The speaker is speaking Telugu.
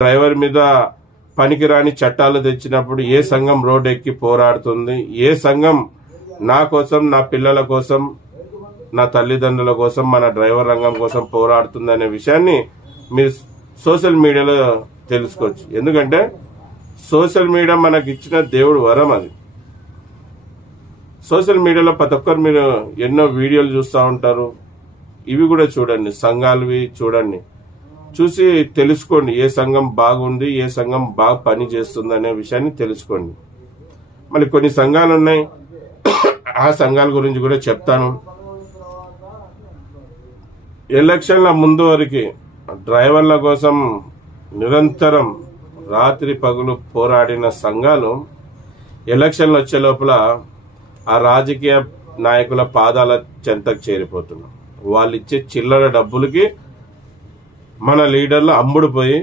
డ్రైవర్ మీద పనికిరాని చట్టాలు తెచ్చినప్పుడు ఏ సంఘం రోడ్ ఎక్కి పోరాడుతుంది, ఏ సంఘం నా కోసం, నా పిల్లల కోసం, నా తల్లిదండ్రుల కోసం, మన డ్రైవర్ రంగం కోసం పోరాడుతుంది అనే విషయాన్ని మీరు సోషల్ మీడియాలో తెలుసుకోవచ్చు. ఎందుకంటే సోషల్ మీడియా మనకి ఇచ్చిన దేవుడు వరం. అది సోషల్ మీడియాలో ప్రతి ఒక్కరు మీరు ఎన్నో వీడియోలు చూస్తూ ఉంటారు. ఇవి కూడా చూడండి, సంఘాలవి చూడండి, చూసి తెలుసుకోండి ఏ సంఘం బాగుంది, ఏ సంఘం బాగా పని చేస్తుంది అనే విషయాన్ని తెలుసుకోండి. మళ్ళీ కొన్ని సంఘాలు ఉన్నాయి, ఆ సంఘాల గురించి కూడా చెప్తాను. ఎలక్షన్ల ముందు వరకు డ్రైవర్ల కోసం నిరంతరం రాత్రి పగులు పోరాడిన సంఘాలు ఎలక్షన్లు వచ్చే లోపల ఆ రాజకీయ నాయకుల పాదాల చెంతకు చేరిపోతున్నారు. వాళ్ళు ఇచ్చే చిల్లర డబ్బులకి మన లీడర్లు అమ్ముడుపోయి